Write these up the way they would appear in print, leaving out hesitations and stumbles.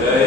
Jai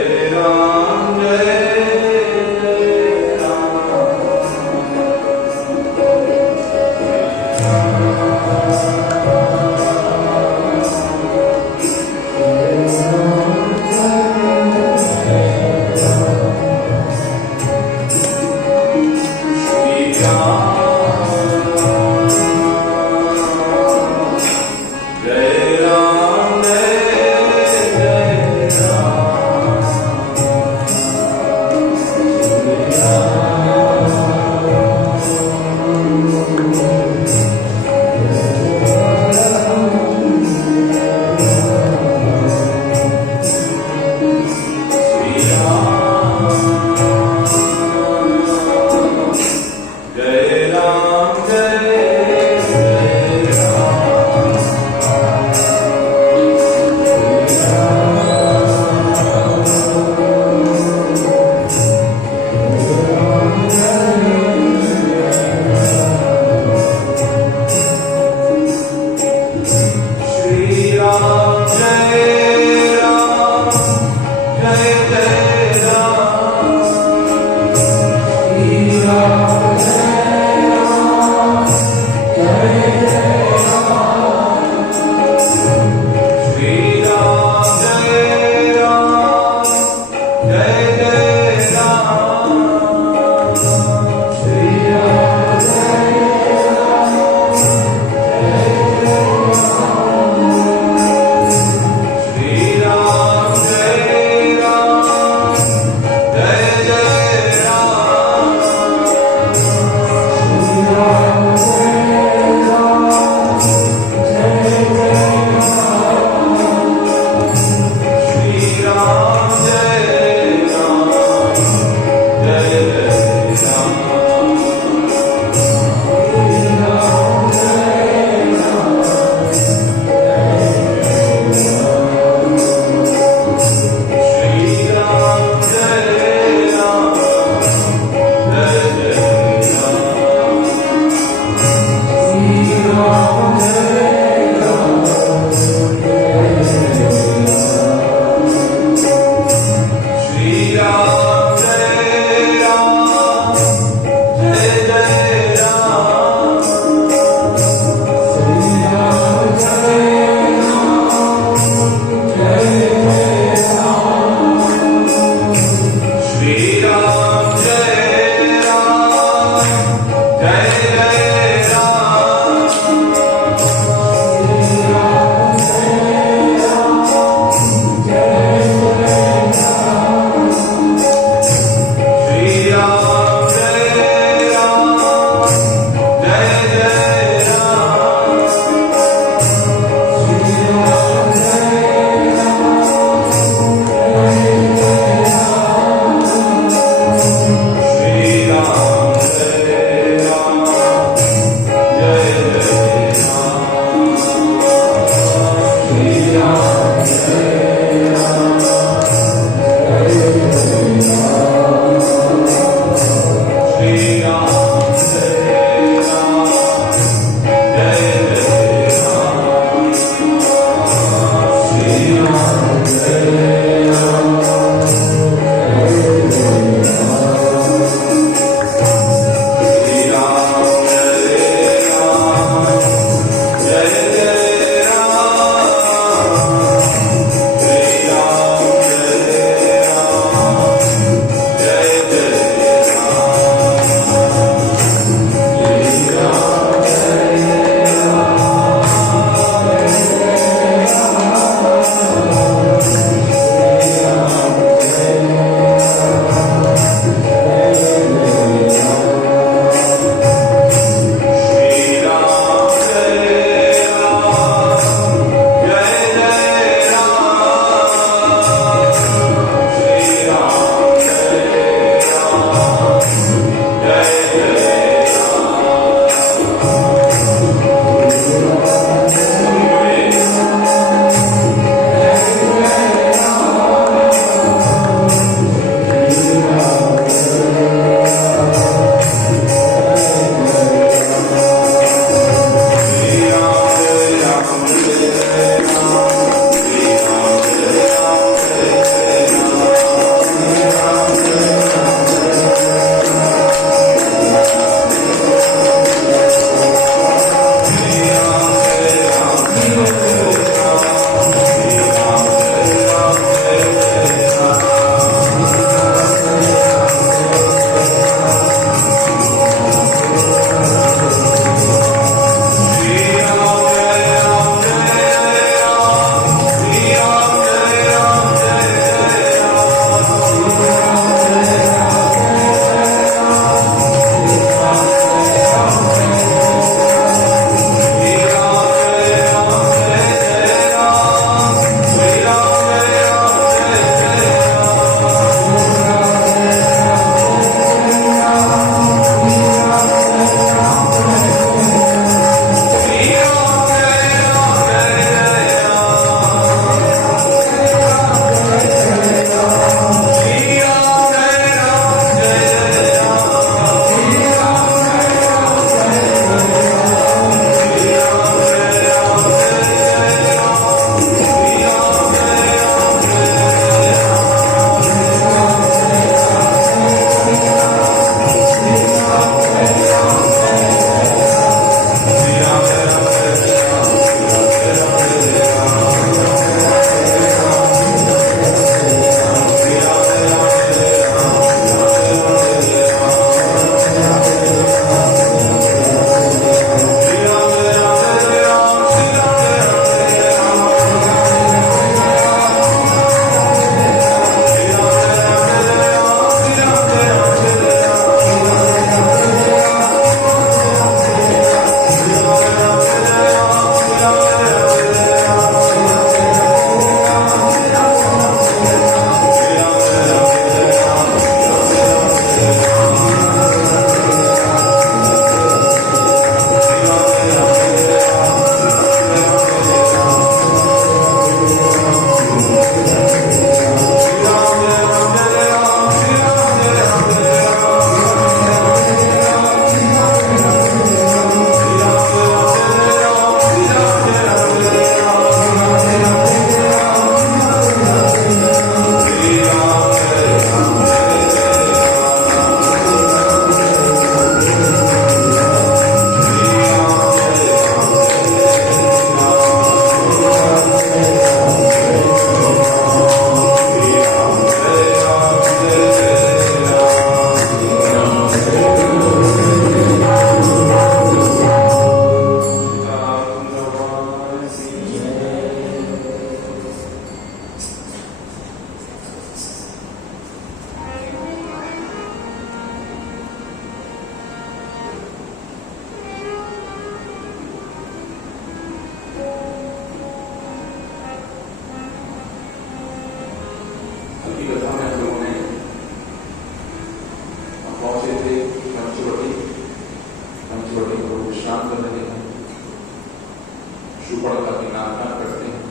शूपण का दिनांकन करते हैं।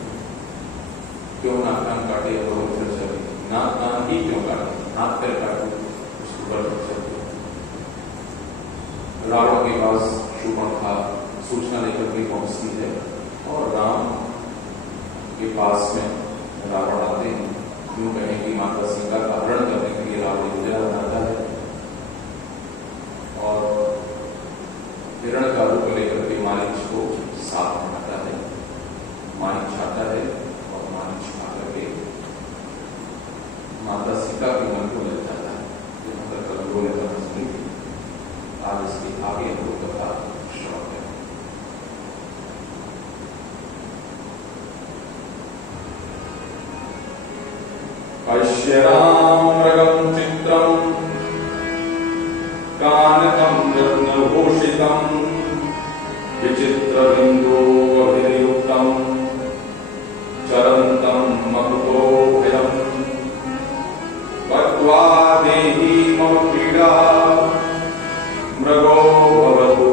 काटे और वो फिर चले, नाक ही क्यों काटे, नाक पर काटे उसको पर चलते। रावण के पास शूर्पणखा सूचना लेकर के पहुंचती है और राम के पास में रावण आते हैं। यूं कहें कि माता सीता का हरण करने के लिए रावण योजना बनाता है और हिरण का रूप लेकर के मारीच को साथ बनाता है। मारीच आता है और मारीच आकर के माता सीता के मन को ले जाता है। यहाँ तक कलंगों ने कहा सुनी थी, आज इसके आगे हम लोग कथा श्रवण करें। पश्यतां मृगं चित्रं कानकं रत्नभूषितं विचित्रबिन्दुभिर्युक्तं चरन्तं मकुटोभयं गत्वा देहि मम पीडा मृगो भवतु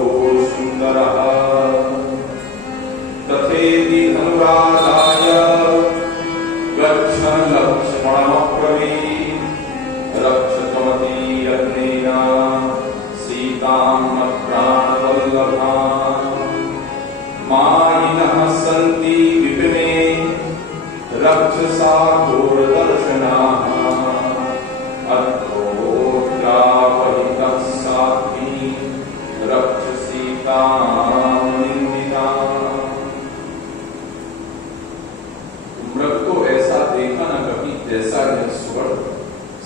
सुन्दरः तथेति धनुराधाय गच्छन् लक्ष्मणमब्रवीत् रक्षतमति यत्नेन सीतां मत्प्राणवल्लभाम् मायिनः सन्ति विपिने रक्षसा घोरदर्शनाः अत्रोऽत्रापहितः साध्वी रक्ष सीतां निन्दिताम्। मृग को ऐसा देखा न कभी जैसा यह सुवर्ण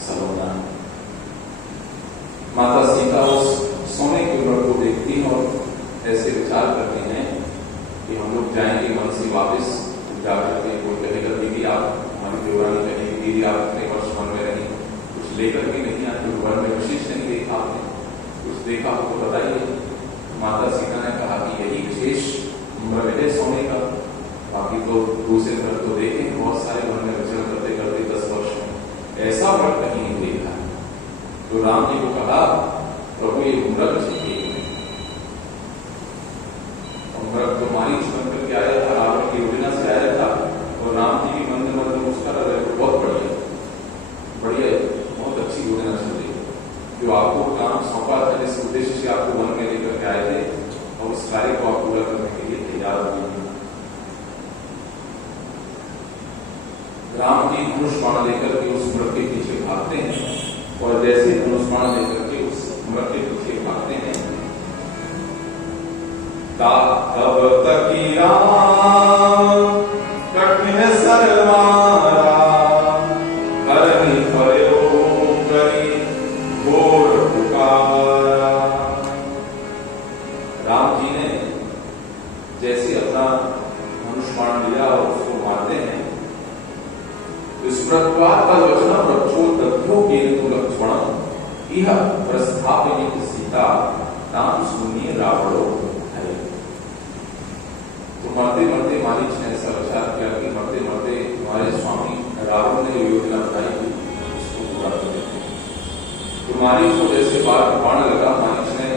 सलोना। माता सीता उस सोने के मृग को देखती हैं और ऐसे विचार करती हैं कि हम लोग जाएंगे मन से वापस जाकर के। कोई कहेगा दीदी आप, हमारी देवरानी कहेगी दीदी आप इतने वर्ष मन में रही, कुछ लेकर के नहीं आती, वन में विशेष नहीं देखा आपने, कुछ देखा आपको बताइए। माता सीता ने कहा कि यही विशेष मृग है सोने का, बाकी तो दूसरे तरफ तो देखे बहुत सारे वन में विचरण करते करते 10 वर्ष में, ऐसा मृग कहीं नहीं देखा। तो राम जी को कहा प्रभु ये मृग चाहिए। और मृग तो मारीच बन करके आया था, रावण की योजना से आया था और राम जी की मन में मुस्कुरा रहे, बहुत बढ़िया बढ़िया, बहुत अच्छी योजना चल रही है। जो आपको काम सौंपा था, जिस उद्देश्य से आपको वन में लेकर के आए थे, और उस कार्य को आप पूरा करने के लिए तैयार हो गए। राम जी धनुष बाण लेकर के उस मृग के पीछे भागते हैं और जैसे धनुष बाण लेकर के उस मृग के पीछे भागते हैं, तब तकी राम कठिन सरमारा हरनि पर्यो करी घोर पुकारा। राम जी ने जैसे अपना धनुष बाण लिया और उसको मारते हैं, सीता नाम सुनिए रावणो है। तो मरते मरते मारीच ने ऐसा विचार किया कि मरते मरते हमारे स्वामी रावण ने जो योजना बनाई थी उसको पूरा कर देते। तो मारीच को जैसे बाण लगा, मारीच ने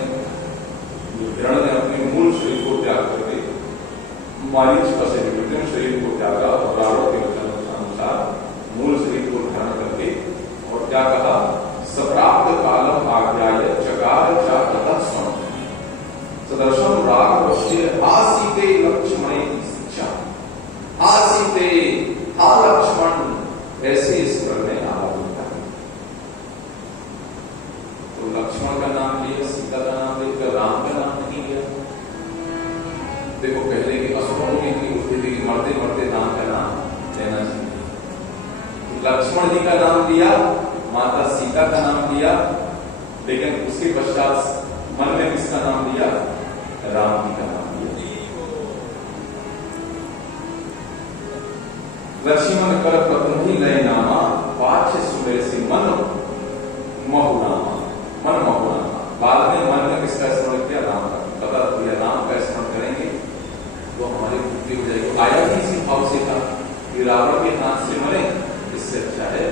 हिरण ने अपने मूल शरीर को त्याग करके मारीच का शरीर को त्यागा और रावण के अनुसार मूल शरीर को धारण करके और क्या कहा, सप्राप्त कालम आज्ञाय चकार चा ततः स्वम सदर्शम राघवस्य हासीते लक्ष्मणे इच्छा। हासीते, हा लक्ष्मण, ऐसे इस मृग ने आवाज उठाई। तो लक्ष्मण का नाम लिया, सीता का नाम लिया, राम का नाम नहीं लिया। देखो पहले की असुरों की स्थिति की मरते मरते राम का नाम लेना चाहिए। लक्ष्मण जी का नाम लिया, माता सीता का नाम लिया, लेकिन उसके पश्चात मन में किसका नाम लिया, राम जी का नाम लिया। लक्ष्मण कर प्रथम ही नए नामा वाच्य सुबह से मन महुनामा, मन महुनामा। बाद में मन में किसका स्मरण किया, राम का। पता दिया राम का स्मरण करेंगे तो हमारी मुक्ति हो जाएगी। आया भी इसी भाव से था कि रावण के हाथ से मरे, इससे अच्छा है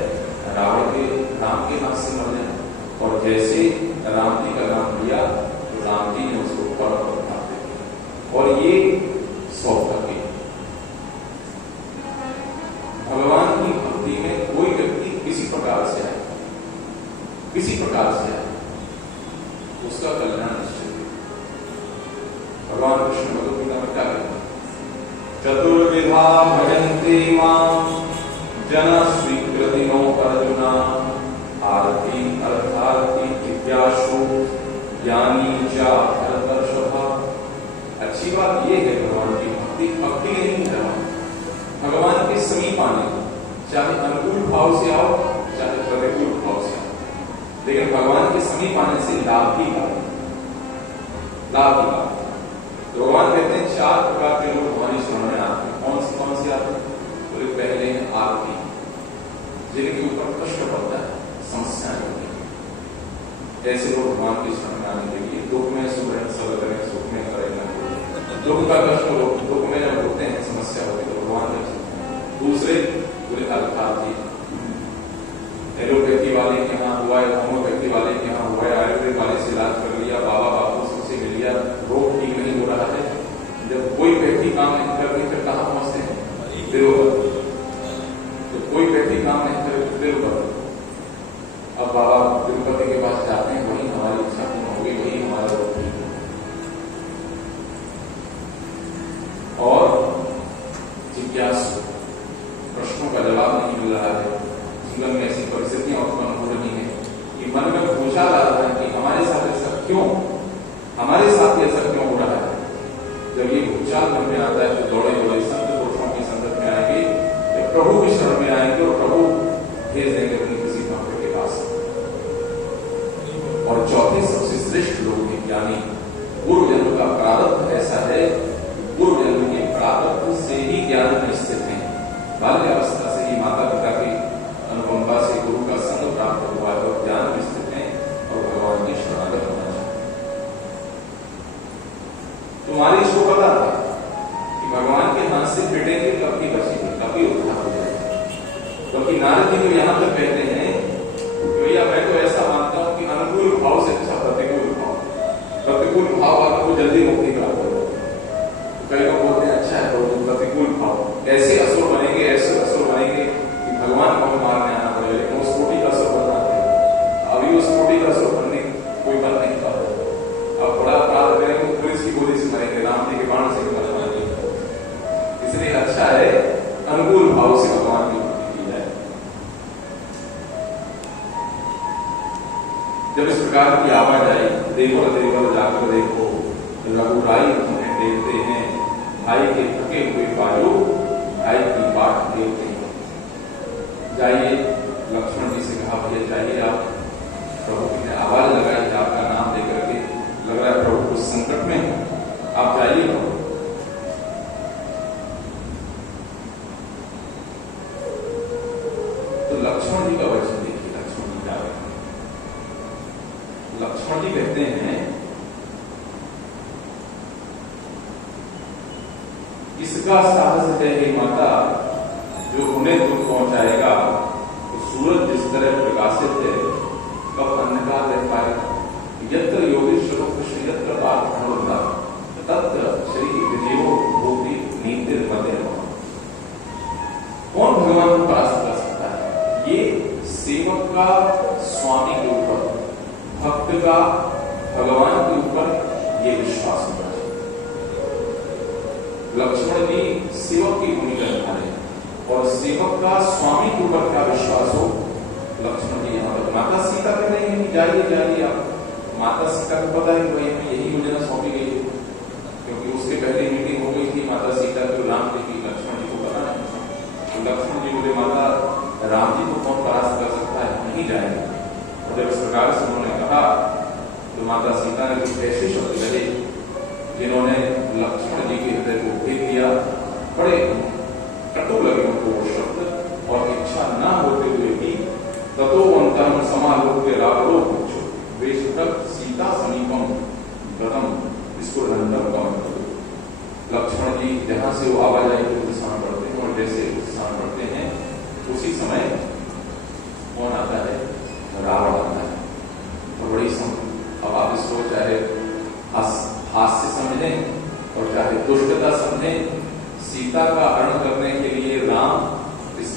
रावण के राम के हाथ से मर जाए। और जैसे राम जी का नाम लिया तो राम जी ने उसको पर उठाते और ये सौभाग्य। भगवान की भक्ति किसी प्रकार से आए, उसका कल्याण निश्चित है। भगवान कृष्ण भगवद गीता में क्या कहते हैं? चतुर्विधा भजन्ते मां जना स्वीकृतिनो अर्जुना आरती अर्थार्थी जिज्ञासु ज्ञानी च भरतर्षभा। अच्छी बात यह है भगवान की भक्ति, भक्ति नहीं है भगवान के समीप आने, चाहे अनुकूल भाव से आओ चाहे प्रतिकूल भाव से आओ, लेकिन भगवान के समीप आने से लाभ ही लाभ, लाभ ही लाभ। तो भगवान कहते हैं 4 प्रकार के लोग हमारी शरण में आते हैं। कौन से आते हैं? बोले पहले हैं आरती, जिनके ऊपर कष्ट पड़ता है, समस्याएं होती है, ऐसे लोग भगवान की शरण में आने के लिए दुख में सुख करें, सुख में करें, दुख का कष्ट हो, दुख में जब होते हैं समस्या होती है तो भगवान कर सकते हैं। दूसरे बोले अर्थार्थी, एलोपैथी वाले के यहाँ हुआ है, होम्योपैथी वाले के यहाँ हुआ है, आयुर्वेद वाले से इलाज कर लिया, बाबा बापू सबसे मिल लिया, रोग ठीक नहीं हो रहा है, जब कोई व्यक्ति काम नहीं करती फिर कहाँ पहुंचते हैं? देवघर। जब कोई व्यक्ति काम नहीं करे देवघर। अब बाबा तिरुपति के पास जाते हैं, वही हमारी इच्छा पूर्ण होगी, वही हमारा रोग ठीक होगा। और जिज्ञासु, प्रश्नों का जवाब नहीं मिल रहा है, जीवन में ऐसी परिस्थितियां उत्पन्न हो रही हैं कि मन में पूछा जा रहा है कि हमारे साथ ऐसा क्यों, हमारे साथ ऐसा क्यों हो रहा है। जब ये भूचाल मन में आता है तो दौड़े दौड़े संत पुरुषों की संगत में आएंगे, जब प्रभु की शरण में आएंगे और प्रभु भेज देंगे अपनी किसी भक्त के पास। और चौथे सबसे श्रेष्ठ लोग हैं ज्ञानी। पूर्व जन्म का प्रारब्ध ऐसा है, पूर्व जन्म के प्रारब्ध से ही ज्ञान में स्थित है। बाल्यावस्था से ही माता पिता की अनुकंपा से गुरु का संग प्राप्त हुआ है और ज्ञान में स्थित है और भगवान की शरणागत होना चाहिए। तुम्हारी इसको पता है कि भगवान के हाथ से पिटेंगे कब की बचेंगे, कभी उद्धार हो जाएगा। क्योंकि नारद जी तो यहाँ तक कहते हैं भैया मैं तो ऐसा मानता हूं कि अनुकूल भाव से अच्छा प्रतिकूल भाव, प्रतिकूल भाव वालों को जल्दी मुक्ति प्राप्त हो जाती है। कई लोग बोलते हैं अच्छा है तो प्रतिकूल भाव, ऐसे असुर बनेंगे, ऐसे असुर बनेंगे कि भगवान को मारने आना पड़ेगा, लेकिन उस कोटि का असुर बनना है। अभी उस कोटि का असुर बनने कोई बन नहीं पाता। अब बड़ा अपराध करेंगे तो पुलिस की गोली से मरेंगे, राम जी के बाण से मरना नहीं। इसलिए अच्छा है अनुकूल भाव से भगवान की भक्ति की जाए। जब इस प्रकार की आवाज आई, देवर देवर जाकर देखो, रघुराई तुम्हें देखते हैं, भाई के थके हुए बाजू भाई की बाट देखते हैं। जाइए, लक्ष्मण जी से कहा भैया जाइए आप, प्रभु ने आवाज लगाई आपका नाम लेकर के, लग रहा है प्रभु कुछ संकट में है, आप जाइए प्रभु। तो लक्ष्मण जी का वचन देखिए, लक्ष्मण जी क्या कहते हैं। लक्ष्मण जी कहते हैं इसका साहस है हे माता, जो उन्हें दुख पहुंचाएगा। तो सूरज जिस तरह प्रकाशित है कब अंधकार रह पाएगा। यत्र योगेश्वरो कृष्ण यत्र पार्थ धनुर्धा तत्र श्री विजयो भूति नीति मध्य। कौन भगवान को परास्त कर सकता है? ये सेवक का स्वामी के ऊपर, भक्त का भगवान के ऊपर ये विश्वास होना चाहिए। लक्ष्मण जी सेवक की भूमिका निभा रहे हैं और सेवक का स्वामी के ऊपर क्या विश्वास हो। लक्ष्मण जी यहाँ पर माता सीता कह रहे हैं जाइए जाइए आप। माता सीता को पता है वही में यही योजना सौंपी गई है, क्योंकि उसके पहले मीटिंग हो गई थी माता सीता को राम जी की, लक्ष्मण जी को पता नहीं। तो लक्ष्मण जी बोले माता राम जी को कौन परास्त कर सकता है, नहीं जाएंगे। और जब इस प्रकार से उन्होंने कहा तो माता सीता ने कुछ ऐसे शब्द कहे जिन्होंने लक्ष्मण जी के हृदय को भेद दिया। बड़े कटु लगे उनको वो शब्द, और इच्छा न होते हुए भी ततोवंतम समालोक्य रावणो पुच्छो वेशतक सीता समीपम गतम स्फुरंतम कमंतु। लक्ष्मण जी जहां से वो आवाज आई तो उत्साह बढ़ते हैं, और जैसे उत्साह बढ़ते हैं उसी समय कौन आता है? रावण आता है। तो बड़ी अब आप इसको चाहे हास्य समझें और चाहे दुष्टता समझें, सीता का हरण करने के लिए राम इस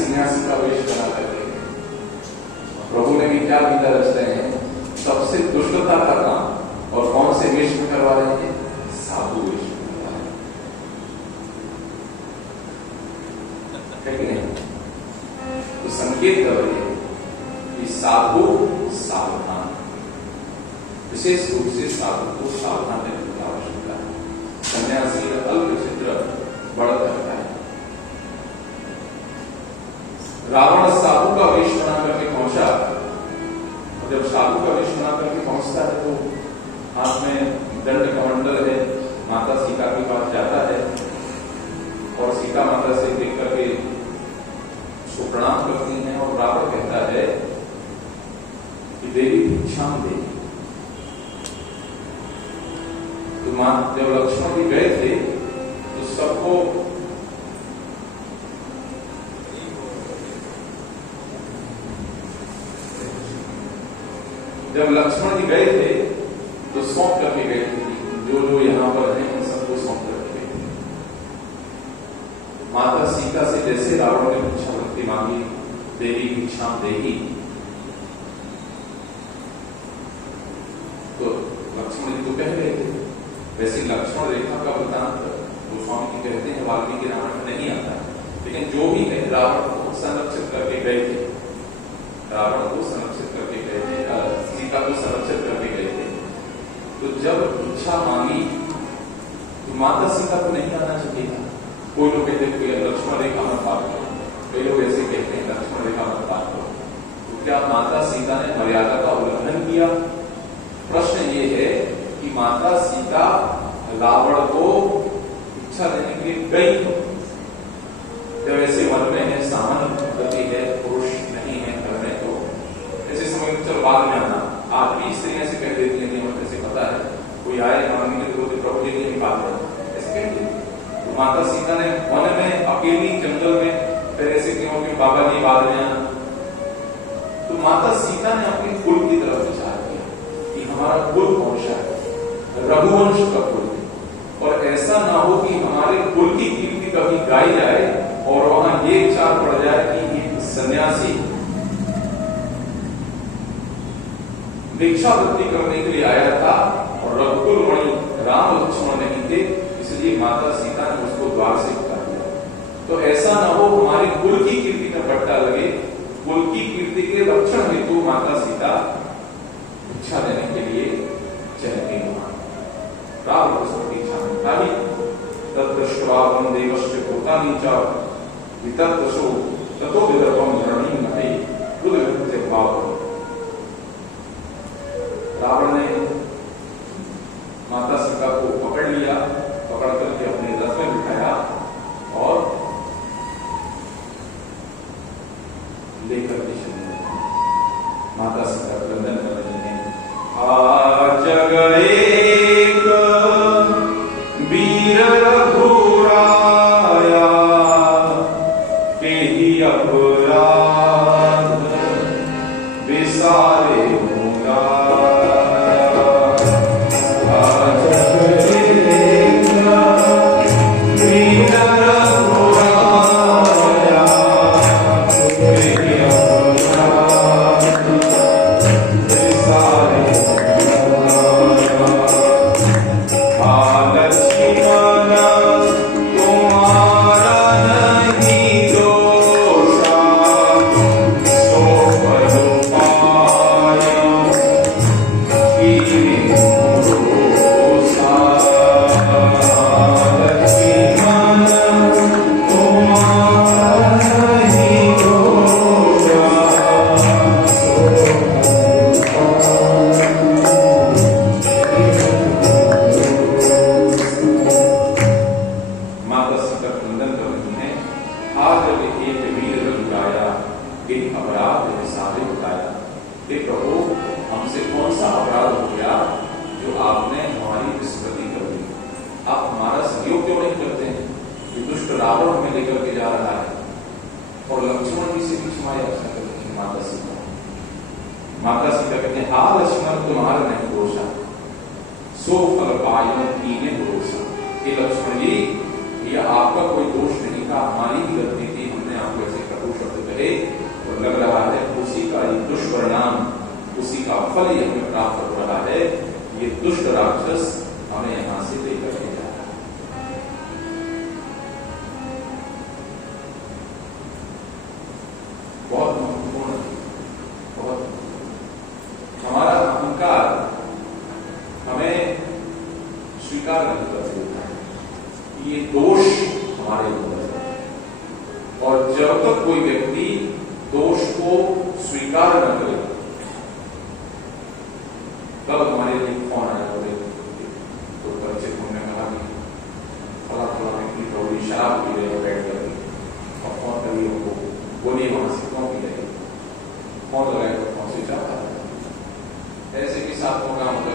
सन्यासी का वेश बना करके। प्रभु ने भी क्या गीता रच रहे हैं, सबसे दुष्टता का काम, और कौन से वेश में करवा रहे हैं, साधु वेश में करवा रहे हैं, कि नहीं? तो संकेत कर रही है कि साधु सावधान, विशेष रूप से साधु को सावधान रहने की आवश्यकता है। सन्यासी अल्प चित्र बड़ा करता है। रावण साधु का वेश बना करके पहुंचा, और जब साधु का वेश बना करके पहुंचता है तो हाथ में दंड कमंडल है, माता सीता के पास जाता है और सीता माता से देख करके उसको प्रणाम करती हैं, और रावण कहता है कि देवी भिक्षा दे। तो जब लक्ष्मण जी गए थे तो सबको जब लक्ष्मण जी गए थे तो सौंप करके गए थे, जो जो यहां पर हैं उन सबको सौंप करके गए थे। माता सीता से जैसे रावण ने भिक्षा वृत्ति मांगी, देवी भिक्षा देही, तो लक्ष्मण जी तो कह गए थे। वैसे लक्ष्मण रेखा का वृत्तांत गोस्वामी जी कहते हैं वाल्मीकि रामायण में नहीं आता, लेकिन जो भी है रावण को संरक्षित करके गए थे, रावण को संरक्षित करके गए थे, सीता को संरक्षित करके गए थे। तो जब इच्छा मांगी तो माता सीता को नहीं आना चाहिए। कोई लोग कहते हैं लक्ष्मण रेखा मत पार करो, कई लोग ऐसे कहते हैं लक्ष्मण रेखा मत पार करो। तो क्या माता सीता ने मर्यादा का उल्लंघन किया? प्रश्न ये है कि माता सीता रावण को इच्छा देने के लिए गई, जब ऐसे मन में है, सामान्य गति है, पुरुष नहीं है घर में, तो ऐसे समय में चलो बाद में आना। आज भी स्त्री ऐसे कह देती है, नहीं ऐसे पता है, कोई आए मांगने के तो प्रभु जी नहीं बात है, ऐसे कह देती। तो माता सीता ने वन में अकेली जंगल में फिर ऐसे क्यों कि बाबा जी बाद में आना। तो माता सीता ने अपने कुल की तरफ विचार किया कि हमारा कुल कौन सा है, रघुवंश का कुल, और ऐसा ना हो कि हमारे कुल की कीर्ति कभी गाई जाए और वहां ये विचार पड़ जाए कि एक सन्यासी भिक्षा वृत्ति करने के लिए आया था और रघुकुल मणि राम लक्ष्मण नहीं थे, इसलिए माता सीता ने उसको द्वार से उतार दिया। तो ऐसा ना हो हमारे कुल की कीर्ति का पट्टा लगे, कुल की कीर्ति के रक्षण हेतु माता सीता भिक्षा देने के लिए चली गई। राम उसको पीछा निकाली, तद्दृष्ट्वा देवस्य भूतानि च वितद्दशो ततो विदर्भम धरणीं नभे रुद्रकृत्य भाव। रावण ने माता सीता को पकड़ लिया, पकड़ करके अपने रथ में बिठाया और लेकर के चले। माता सीता क्रंदन कर रही हैं, आज एक वीर रघुराया तेहि अपराध विसारे आपका कोई दोष नहीं था, हमारी ही गलती थी, हमने आपको ऐसे कटु शब्द रहे और लग रहा है उसी का ये दुष्परिणाम, उसी का फल ये हमें प्राप्त हो रहा है। ये दुष्ट राक्षस हमें यहां से लेकर के जा रहा है। बहुत महत्वपूर्ण है, बहुत हमारा अहंकार हमें स्वीकार नहीं कर सकता है, ये दोष हमारे अंदर है। और जब तक कोई व्यक्ति दोष को स्वीकार न करे, तब हमारे लिए फोन आया तो परिचित हमने कहा कि फला फला व्यक्ति थोड़ी शराब पी रहे हो बैठ कर और फोन करिए उनको, बोलिए वहां से क्यों पी रहे, फोन लगाए तो फोन स्विच ऑफ आता है। ऐसे भी साथ में काम कर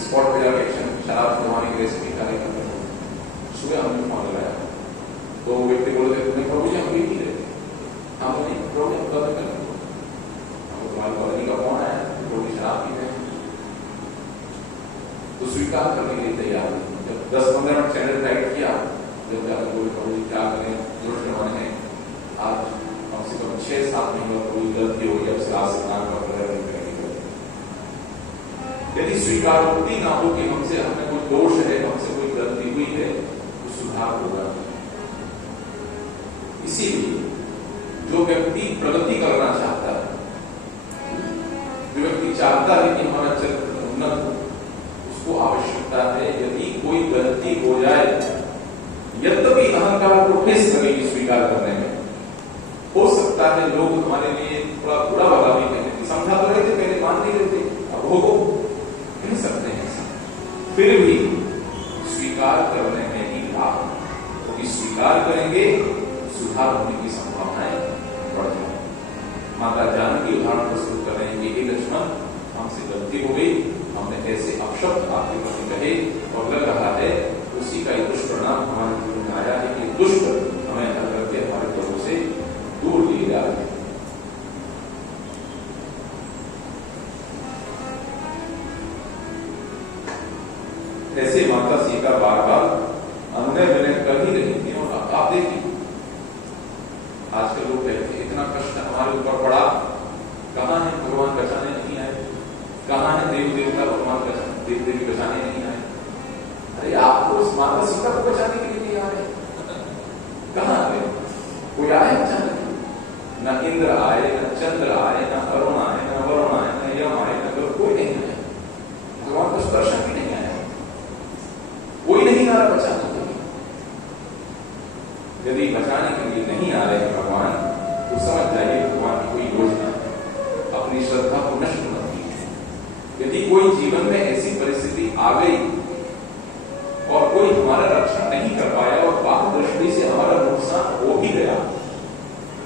स्पॉट पे जाके शराब जमाने की रेसिपी कार्य करते हैं। सुबह हमने फोन लगाया तो व्यक्ति बोलते थे प्रभु जी हम भी पी रहे थे, हम नहीं प्रभु हमको तुम्हारी कॉलोनी का फोन आया थोड़ी शराब पी रहे, तो स्वीकार करने के लिए तैयार नहीं। जब 10-15 मिनट चैनल टाइट किया, जब जाकर बोले प्रभु जी क्या करें, दुष्ट जमाने हैं, आज कम से कम 6-7 महीनों कोई गलती हो गई, अब क्लास स्नान का प्रयोग नहीं। यदि स्वीकारोक्ति ना हो कि हमसे हमें कोई दोष है, हमसे कोई गलती हुई है, तो सुधार होगा। इसीलिए जो व्यक्ति प्रगति करना चाहता है, जो व्यक्ति चाहता है कि हमारा चरित्र उन्नत हो, उसको आवश्यकता है यदि कोई गलती हो जाए, यद्यपि अहंकार को ठेस लगेगी स्वीकार करने में, हो सकता है लोग हमारे लिए थोड़ा बुरा भला भी कहें, समझा तो रहे थे पहले मान नहीं रहे थे, अब हो कह सकते हैं, फिर भी स्वीकार करने में ही लाभ, क्योंकि स्वीकार करेंगे सुधार होने की संभावनाएं बढ़ जाएंगी। माता जानकी उदाहरण प्रस्तुत कर रहे हैं कि हे लक्ष्मण, हमसे गलती हो गई, हमने ऐसे अपशब्द आपके प्रति कहे और लग रहा है उसी का एक दुष्परिणाम हमारे जीवन में आया है कि दुष्ट हमें हर करके हमारे प्रभु से दूर ले जा रहे हैं। ऐसे माता सीता बार बार अनुनय विनय कर ही रही थी। और आप देखिए आजकल लोग कहते हैं इतना कष्ट हमारे ऊपर पड़ा, कहां है भगवान बचाने नहीं आए, कहां है देव देवता भगवान देव देवी बचाने नहीं आए। अरे आपको उस माता सीता को बचाने के लिए नहीं आ रहे, कहां आ गए? कोई आए अचानक? न इंद्र आए, न चंद्र आए, न अरुण आए, न वरुण आए, न यम आए, न कोई नहीं आए। भगवान को स्पर्शन भी नहीं आया, कोई नहीं आ रहा बचाने के लिए। यदि बचाने के लिए नहीं आ रहे भगवान, तो समझ जाइए भगवान की कोई योजना है, अपनी श्रद्धा को नष्ट मत कीजिए। यदि कोई जीवन में ऐसी परिस्थिति आ गई और कोई हमारा रक्षण नहीं कर पाया और बाह्य दृष्टि से हमारा नुकसान हो भी गया,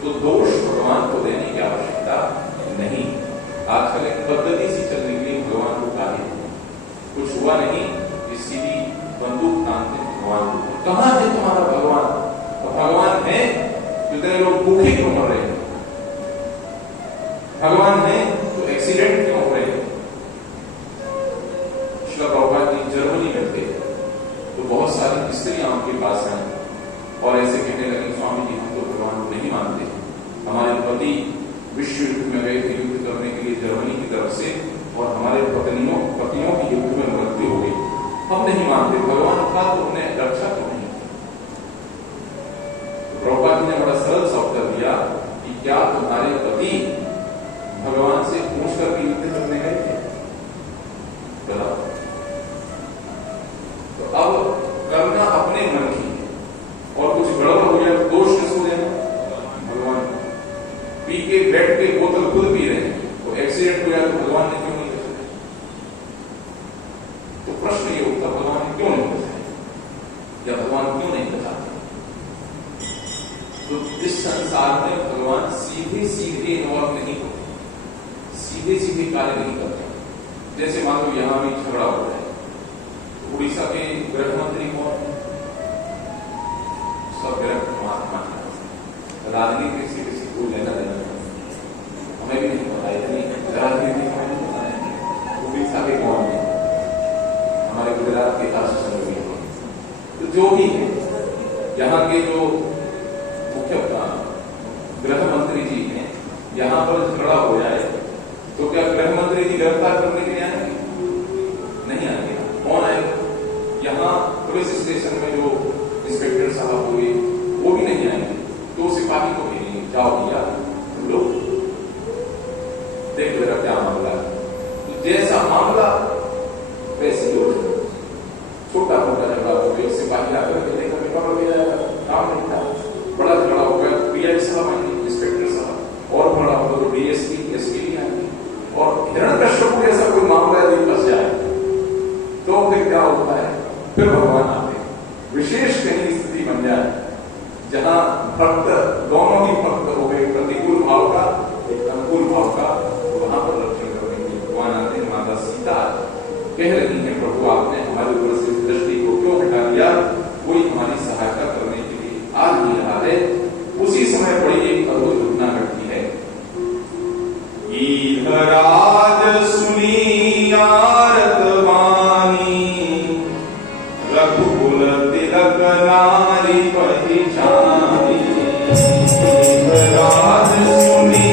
तो दोष भगवान को देने की आवश्यकता नहीं। आजकल एक पद्धति सी चलने के लिए भगवान को गाली, कुछ हुआ नहीं इसकी भी बंदूक तानते भगवान को। कहां है तुम्हारा भगवान? तो भगवान है, इतने लोग भूखे क्यों मर रहे हैं? भगवान है तो एक्सीडेंट क्यों हो रहे हैं? श्रील प्रभुपाद जी जर्मनी में थे तो बहुत सारी स्त्रियां उनके पास आई और ऐसे कहने लगी, स्वामी जी हम तो भगवान को नहीं मानते, हमारे पति विश्व युद्ध में गए थे युद्ध करने के लिए जर्मनी की तरफ से और हमारे पतियों की युद्ध में मृत्यु हो गई, हम नहीं मानते, भगवान था तो उन्हें रक्षा तो नहीं। तो प्रभुपाद ने बड़ा सरल सा उत्तर दिया कि क्या तुम्हारे पति भगवान से पूछ कर युद्ध करने गए थे? तो अब करना अपने मन की और कुछ गड़बड़ हो गया तो दोष किसको देना? भगवान। पी के बैठ के बोतल खुद पी रहे हैं, तो एक्सीडेंट हो गया तो भगवान ने क्यों नहीं बचाया? तो प्रश्न ये उठता, भगवान ने क्यों नहीं बचाया या भगवान क्यों नहीं बचाते? तो इस संसार में भगवान सीधे सीधे इन्वॉल्व नहीं होते, सीधे सीधे कार्य नहीं करते। जैसे मान लो यहां भी झगड़ा हो रहा है, उड़ीसा के गृह मंत्री कौन? सब महात्मा, राजनीति से किसी को लेना देना हमें भी नहीं पता, इतनी राजनीति हमें नहीं पता है। उड़ीसा के कौन है? हमारे गुजरात के राष्ट्रपति। तो जो भी है यहाँ के जो यहां पर झगड़ा हो जाए तो क्या गृह मंत्री जी गिरफ्तार करने के लिए आएंगे? नहीं आएंगे। कौन आएगा? यहाँ पुलिस स्टेशन में जो इंस्पेक्टर साहब हुए वो भी नहीं आएंगे, तो सिपाही को भेजेंगे, जाओ भैया तुम लोग देख लो क्या मामला है। तो जैसा मामला वैसे लोग छोटा मोटा झगड़ा हो गया, सिपाही आकर के देखा पकड़ लिया जाएगा, काम नहीं था। बड़ा झगड़ा हो गया, पीआई साहब आएंगे, इंस्पेक्टर साहब, और बड़ा होगा तो डीएसपी एसपी भी आएंगे। और हिरण्यकश्यप को ऐसा कोई मामला यदि फंस जाए तो फिर क्या होता है? फिर भगवान आते हैं। विशेष कहीं स्थिति बन जाए जहां भक्त दोनों ही भक्त हो गए, प्रतिकूल भाव का एक अनुकूल भाव का, तो वहां पर रक्षण करने के लिए भगवान आते हैं। माता सीता कह रही है, प्रभु आपने हमारे ऊपर से दृष्टि को क्यों हटा दिया? कोई हमारी सहायता करने के लिए आ नहीं रहा है। उसी समय बड़ी एक अद्भुत घटना घटती है। ईधराज सुनी आरत वाणी, रघुकुल तिलक नारी पहचानी। ईधराज सुनी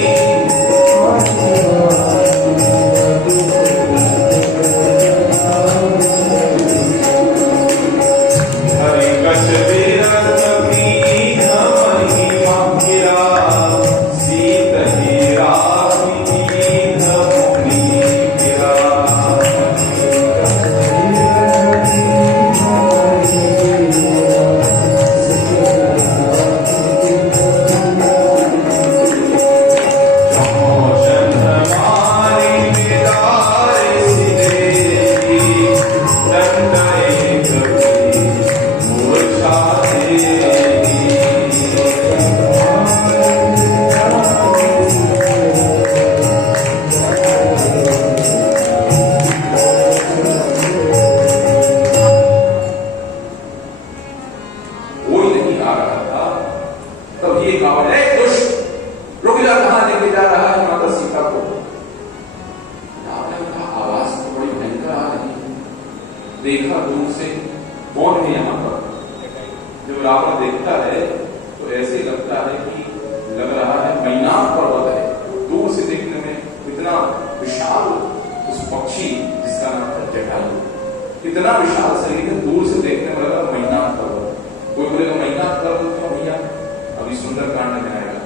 देखा दूर से, कौन है यहाँ पर? जब रावण देखता है तो ऐसे लगता है कि लग रहा है मैनाक पर्वत है। दूर से देखने में इतना विशाल उस पक्षी जिसका नाम है जटायु, इतना विशाल शरीर है, दूर से देखने में लगा मैनाक पर्वत। कोई बोलेगा मैनाक पर्वत क्यों भैया? अभी सुंदर कांड में आएगा।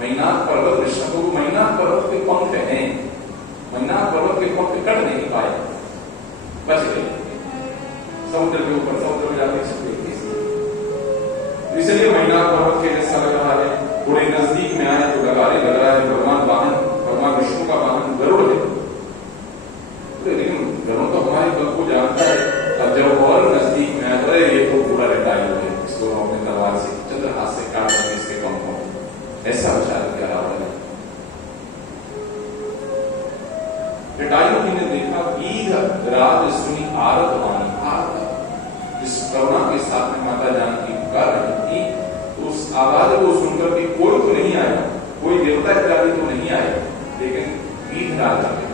मैनाक पर्वत, कृष्ण को मैनाक पर्वत के पंख हैं, मैनाक पर्वत के पंख कट नहीं पाए, बच गए समुद्र के ऊपर, समुद्र में जाते सकते। इसलिए मैनाक पर्वत के जैसा लग रहा है। थोड़े नजदीक में आए तो लग रहा है भगवान विष्णु का वाहन गरुड़ है। लेकिन गरुड़ तो हमारे बल को जानता है। अब जब और नजदीक में आए तो ये तो पूरा रेटाइल है, इसको अपने तलवार से चंद्रहास से काट देंगे इसके पंखों, ऐसा विचार किया रावण ने। जटायु जी ने देखा ईधराज सुनी आरत वाणी, जिस करुणा के साथ में माता जानकी पुकार रही थी, तो उस आवाज को सुनकर के कोई तो नहीं आया, कोई देवता इत्यादि तो नहीं आया, लेकिन ईधराज आए।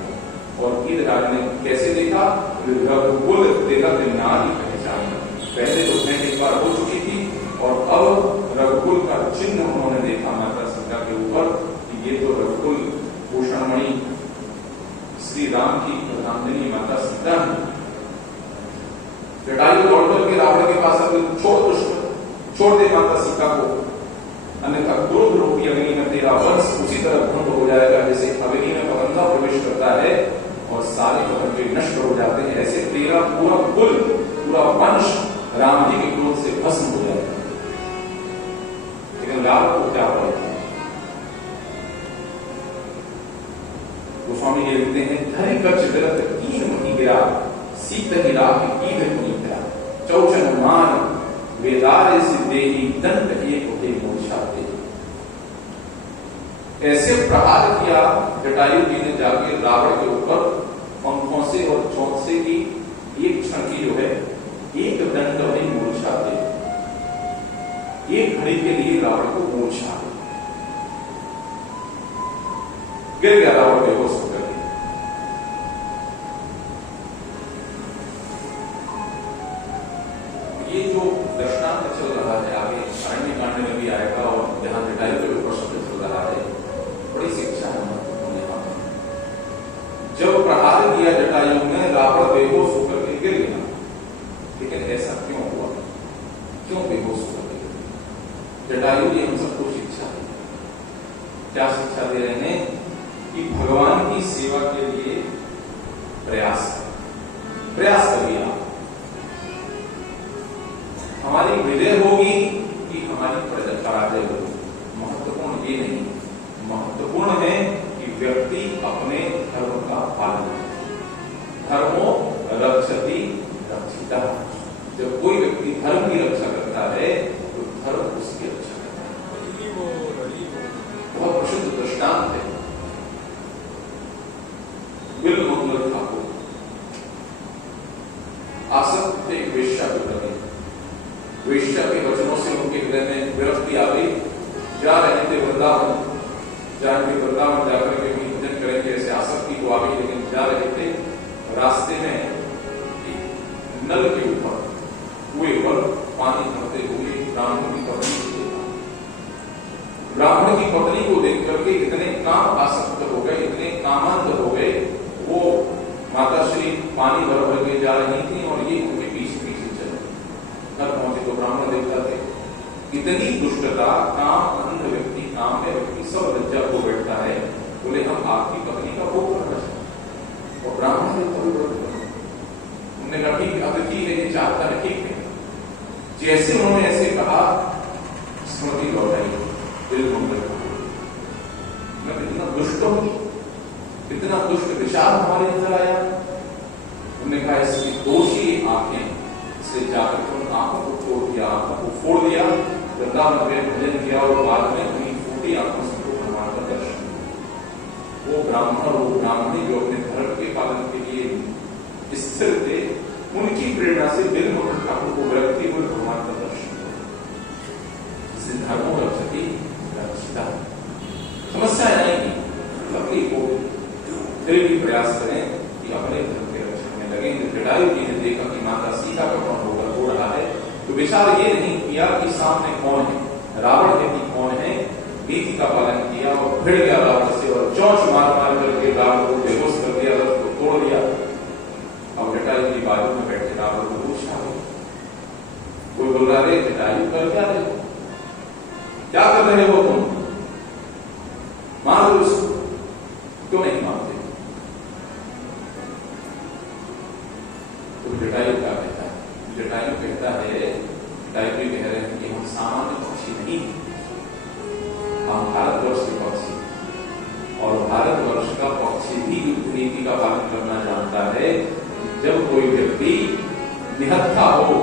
और ईधराज ने कैसे देखा? रघुकुल तिलक नारी पहचानी। पहले तो भेंट एक बार हो चुकी थी और अब रघुकुल का चिन्ह उन्होंने देखा माता सीता के ऊपर कि ये तो रघुकुल भूषणमणि श्री राम की प्रधानमंत्री माता सीता है। जटायु दौड़कर के रावण के पास छोड़ दे माता सीता को, अन्यथा क्रोध रूपी अग्नि में तेरा वंश उसी तरह भंग हो जाएगा जैसे अग्नि में पतंगा प्रवेश करता है और सारे पतंगे नष्ट हो जाते हैं। ऐसे तेरा पूरा कुल, पूरा वंश राम जी के क्रोध से भस्म हो जाएगा। लेकिन रावण को क्या पड़ा? गोस्वामी ये लिखते हैं, धरि कच्छ गलत कीन मुनि गिरा, सीत गिरा कीन मुनि गिरा, चौचन मान वेदारे से देही दंड एक होते मोक्षाते। ऐसे प्रहार किया जटायु जी ने जाके रावण के ऊपर पंखों से और चोंच से की, एक क्षण की जो है एक दंड वही मूर्छाते, एक घड़ी के लिए रावण को मूर्छा गिर गया, रावण बेहोश होकर। ये जो दृष्टांत चल रहा है आगे अरण्य कांड में भी आएगा और जहां जटायु के ऊपर शब्द चल रहा है, किया जटायु ने, रावण बेहोश होकर के गिर गया। लेकिन ऐसा क्यों हुआ? क्यों बेहोश होकर के गिर? जटायु जी हम सबको शिक्षा दे, क्या शिक्षा दे रहे हैं? कि भगवान की सेवा के लिए प्रयास करें, प्रयास करिए आप। हमारी विजय होगी कि हमारी पराजय होगी, महत्वपूर्ण ये नहीं। महत्वपूर्ण है कि व्यक्ति अपने धर्म का पालन करे। धर्मो रक्षति रक्षिता। जब कोई व्यक्ति धर्म की रक्षा करता है तो धर्म उसकी रक्षा करता है। बहुत प्रसिद्ध दृष्टांत है बिल्वमंगल ठाकुर, आसक्त थे वेश्या के प्रति। वेश्या के वचनों से उनके हृदय में विरक्ति आ गई। जा रहे थे वृंदावन, जाएंगे वृंदावन जाकर के भजन करेंगे, ऐसे आसक्ति को आ गई। लेकिन जा रहे थे, रास्ते में नल के ऊपर कुएं पर पानी भरते हुए ब्राह्मण की पत्नी को देखा। ब्राह्मण की पत्नी को देख करके इतने काम आसक्त हो गए, इतने कामांध हो गए। वो माता श्री पानी भर भर के जा रही थी और ये उनके पीछे पीछे चले। घर पहुंचे तो ब्राह्मण देखता थे। इतनी दुष्टता, काम अंध व्यक्ति, काम में व्यक्ति सब लज्जा को बैठता है। बोले हम आपकी पत्नी का भोग करना चाहते। और ब्राह्मण ने उन्होंने कहा ठीक अतिथि है, ये चाहता है, ठीक है। जैसे उन्होंने ऐसे कहा, स्मृति लौटाई बिल्वमंगल ठाकुर। मैं इतना दुष्ट हूं, इतना दुष्ट विचार हमारे अंदर आया। उन्होंने कहा इसकी दोषी आंखें, इसलिए जाकर के उन आंखों को तोड़ दिया, आंखों को फोड़ दिया, वृंदावन में भजन किया और बाद में उन्हीं फूटी आंखों से भगवान का दर्शन। वो ब्राह्मण, वो ब्राह्मणी जो अपने धर्म के पालन के लिए स्थिर थे, उनकी प्रेरणा से बिल्वमंगल ठाकुर को विरक्ति हुई, भगवान का दर्शन। इसलिए धर्मो रक्षति रक्षिता। समस्या नहीं, तकलीफ हो, फिर भी प्रयास करें कि अपने धर्म के रक्षण में लगे। जटायु जी ने देखा कि माता सीता का कौन होकर हो रहा है, तो विचार ये नहीं किया कि सामने कौन है, रावण है कि कौन है। नीति का पालन किया और भिड़ गया रावण से और चौंच मार मार करके रावण को बेहोश कर दिया, रथ को तोड़ दिया। अब जटायु जी बाजू में बैठे रावण को पूछा, कोई बोल रहा है जटायु कर क्या रहे हो, क्या कर रहे हो तुम, मान लो उसको, क्यों नहीं मानते? तो जटायु क्या कहता है? जटायु कहता है, जटायु भी कह रहे हैं कि हम सामान्य पक्षी नहीं, हम भारतवर्ष के पक्षी, और भारतवर्ष का पक्षी भी युद्ध नीति का पालन करना जानता है। जब कोई व्यक्ति निहत्था हो,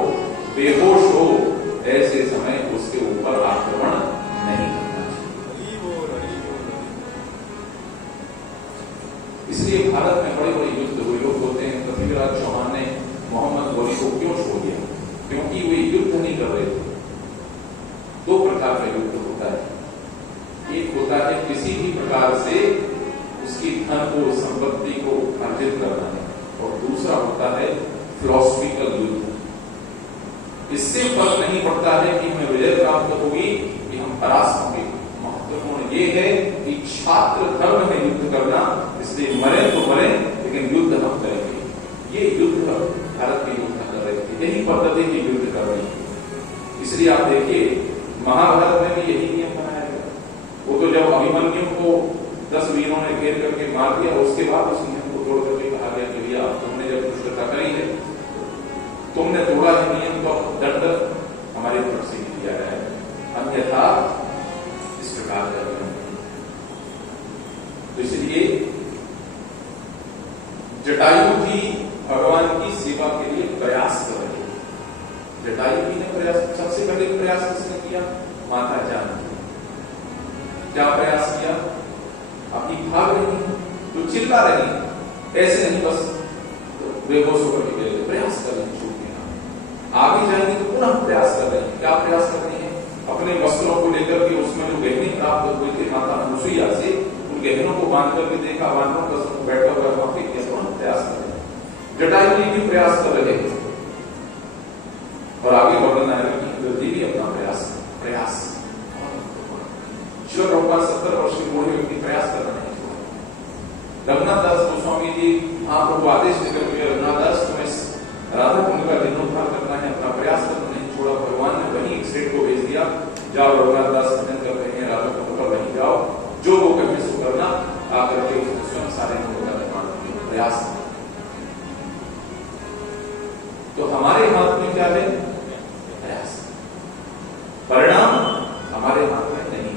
बेहोश हो, ऐसे समय उसके ऊपर आक्रमण नहीं करना चाहिए। इसलिए भारत में बड़े बड़े युद्ध हुए। लोग बोलते हैं पृथ्वीराज चौहान ने मोहम्मद गौरी को क्यों छोड़ दिया? क्योंकि वे युद्ध नहीं कर रहे थे। दो प्रकार का युद्ध होता है। एक होता है किसी भी प्रकार से उसकी धन को, संपत्ति को अर्जित करना है, और दूसरा होता है फिलोसफिकल युद्ध। इससे फर्क नहीं पड़ता है कि हमें विजय प्राप्त होगी कि हम परास्त होंगे। महत्वपूर्ण ये है कि छात्र धर्म में युद्ध करना, इसलिए मरे तो मरे, लेकिन युद्ध हम करेंगे। ये युद्ध भारत के युद्ध कर रहे थे, यही पद्धति की युद्ध कर रही है। इसलिए आप देखिए महाभारत में भी यही नियम बनाया गया। वो तो जब अभिमन्यु को 10 वीरों ने घेर करके मार दिया, उसके बाद उस नियम को तोड़ करके कहा गया कि भैया तुमने जब दुष्टता करी है, तुमने तोड़ा है नियम, तो दंड हमारी तरफ से ही दिया है, अन्यथा इस प्रकार का। तो इसलिए जटायु जी भगवान की सेवा के लिए प्रयास कर रहे हैं। जटायु जी ने प्रयास, सबसे पहले प्रयास किसने किया? माता जानकी। क्या प्रयास किया? अपनी भाग रही तो चिल्ला रही, ऐसे नहीं बस बेहोश होकर के प्रयास कर रही, छूट देना। आगे जाएंगे तो पुनः प्रयास कर रहे हैं। क्या प्रयास कर रही है? अपने वस्त्रों को लेकर के उसमें जो गहने प्राप्त हुए थे माता अनुसुईया से, उन गहनों को बांध करके देखा, वानरों का बैठा हुआ वहां पे प्रयास कर रहे हैं। जटायु जी भी प्रयास कर रहे हैं, और आगे वर्णन आएगा कि इंद्रजी भी अपना प्रयास शिव प्रभुपाद 70 वर्ष के बूढ़े व्यक्ति प्रयास कर रहे हैं। रघुनाथ दास गोस्वामी जी महाप्रभु आदेश देकर के रघुनाथदास तुम्हें राधा कुंड का जीर्णोद्धार करना है, अपना प्रयास करना नहीं छोड़ा। भगवान ने वही एक सेठ को भेज दिया, जाओ रघुनाथदास भजन कर रहे हैं राधा कुंड पर, वहीं जाओ, जो वो कहे सो करना। आकर के उसने स्वयं सारे कुंड का निर्माण करने का प्रयास। तो हमारे हाथ में क्या है? प्रयास। परिणाम हमारे हाथ में नहीं।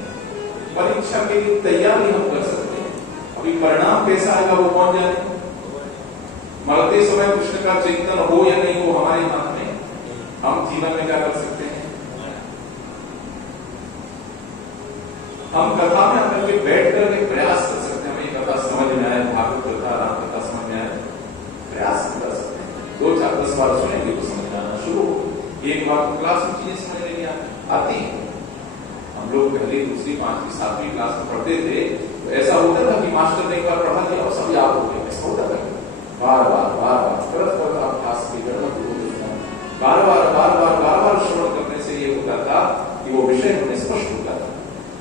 परीक्षा के लिए तैयारी हम कर सकते हैं, अभी परिणाम कैसा आएगा वो कौन जाने। मरते समय कृष्ण का चिंतन हो या नहीं हो हमारे हाथ में। हम जीवन में क्या कर सकते हैं? हम कथा में आकर के बैठ करके प्रयास कर सकते हैं, हमें कथा समझ में आए, भागवत कथा राम कथा समझ में आए, प्रयास कर सकते हैं। 2-4-10 बार सुनेंगे तो समझ आना शुरू हो। एक बार तो क्लास में चीजें समझ में नहीं आती। हम लोग पहले दूसरी 5वीं 7वीं क्लास में पढ़ते थे तो ऐसा होता था कि मास्टर ने एक बार पढ़ा दिया और सब याद हो गया। ऐसा होता था बार बार अभ्यास की बार बार श्रवण करने से ये होता था कि वो विषय हमें स्पष्ट होता था।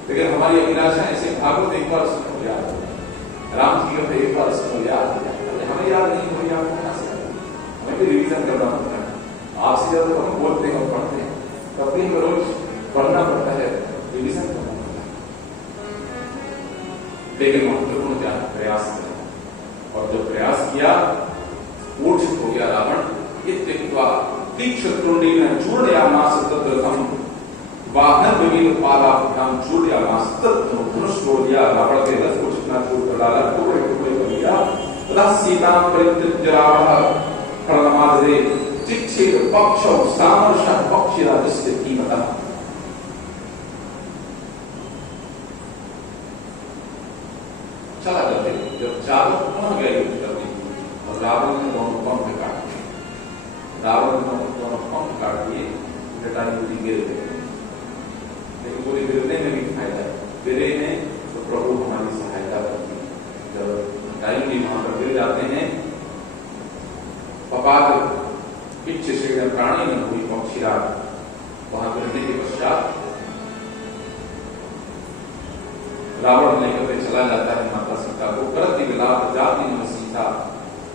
लेकिन हमारी अभिलाषा ऐसे भागवत एक बार सुनो याद हो जाए, राम जी का एक बार सुनो याद हो जाए, हमें याद नहीं हो याद कहां से आए? हमें भी रिवीजन करना पड़ता है। आपसे ज्यादा तो हम बोलते हैं और पढ़ते हैं, तब भी हमें रोज पढ़ना पड़ता है, रिवीजन करना पड़ता है। लेकिन महत्वपूर्ण क्या है? प्रयास करें। और जो प्रयास किया मूर्छित हो गया रावण। इत्युक्त्वा तीक्ष्णतुण्डेन चूर्णयामास तद्रथम् वाहन विविध पादाभ्याम चूर्णयामास तद् धनुष तोड़ दिया। रावण के रथ को जितना चूर डाला, टुकड़े टुकड़े कर दिया। तथा सीता परित्यज्य रावणः प्रणमादरे चिच्छेद पक्षौ सामर्षः पक्षिराजस्य धीमतः। चला जाते जब चारों पुनः गए युद्ध करने और रावण ने दोनों पंख काट दिए। रावण ने दोनों पंख काट दिए, जटायुधि गिर गए। लेकिन पूरे गिरने में भी फायदा है, गिरे हैं तो प्रभु हमारी सहायता करती है। जब जटायुधि वहां पर गिर जाते हैं, पपात इच्छ से प्राणी में हुई पक्षीराज, वहां गिरने के पश्चात रावण लेकर के चला जाता है माता सीता को। करति विलाप जाति न सीता,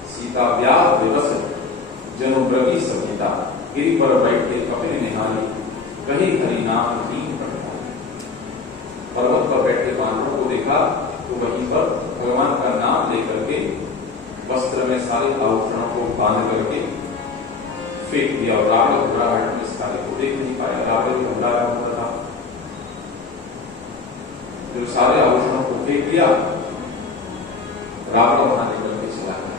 सीता व्याध विवश जनो ब्रवी सविता। गिरि पर बैठ के कपिल निहारी, कहीं हरि नाम दीन प्रगटाई। पर्वत पर बैठे बानरों को देखा तो वहीं पर भगवान का नाम लेकर के वस्त्र में सारे आभूषणों को बांध करके फेंक दिया। और रावण घबराहट में इस कार्य को देख नहीं पाया। रावण भी घबरा रहा होता था, जो सारे आभूषणों को फेंक दिया। रावण वहां लेकर के चला गया,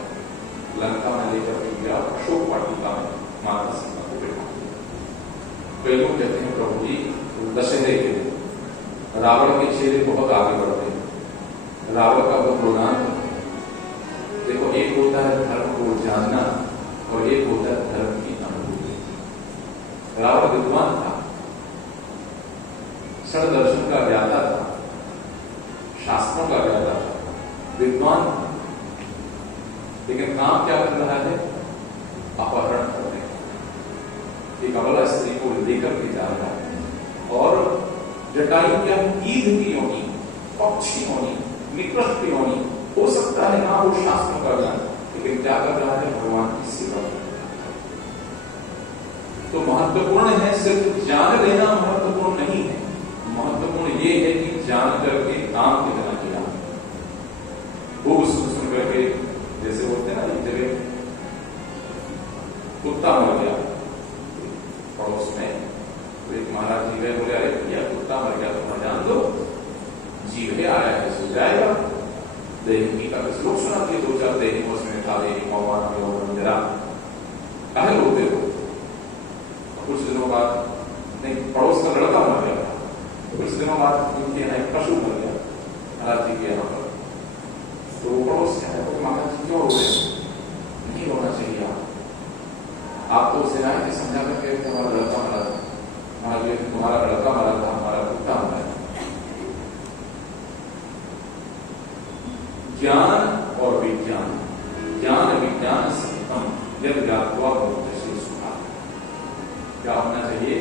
लंका में लेकर के गया, अशोक वाटिका में माता सीता को बैठा दिया। कई लोग कहते हैं प्रभु जी दशहरे के दिन रावण के चेहरे बहुत आगे बढ़ते हैं, रावण का बहुत गुणगान करते हैं। देखो, एक होता है धर्म को जानना और एक होता है धर्म की अनुभूति। रावण विद्वान था, षड दर्शन का ज्ञाता था, शास्त्रों का ज्ञाता था, विद्वान था। लेकिन काम क्या कर रहा है? अपहरण कर रहे हैं। एक अबला स्त्री को लेकर के जा रहा है और जटायु क्या ईद की योनि, पक्षी योनि, निकृष्ट योनि हो सकता है ना, वो शास्त्रों का ज्ञान, लेकिन क्या कर रहा है? भगवान की सेवा। तो महत्वपूर्ण है, सिर्फ जान लेना महत्वपूर्ण नहीं है। महत्वपूर्ण ये है कि जान करके काम कितना किया। वो सुन करके जैसे बोलते हैं ना, एक जगह कुत्ता मर गया पड़ोस में, तो एक महाराज जी गए, बोले अरे भैया कुत्ता मर गया, तो जान दो, जीव है आया है सो जाएगा। देही का श्लोक सुना दिए, 2-4 देही उसमें था, देही भगवान जरा काहे बोलते हो। कुछ दिनों बाद नहीं, पड़ोस का लड़का मर गया। कुछ दिनों बाद उनके यहाँ एक पशु मर गया महाराज जी के यहाँ पर। तो पड़ोस से आए, महाराज जी क्यों रो रहे? नहीं रोना चाहिए, आप तो उसे आए थे समझा करके हमारा लड़का मरा था। महाराज जी तुम्हारा लड़का मरा था, हमारा कुत्ता मरा है। ज्ञान और विज्ञान, ज्ञान विज्ञान सत्तम जब ज्ञात्वा मुक्त से सुखा। क्या होना चाहिए?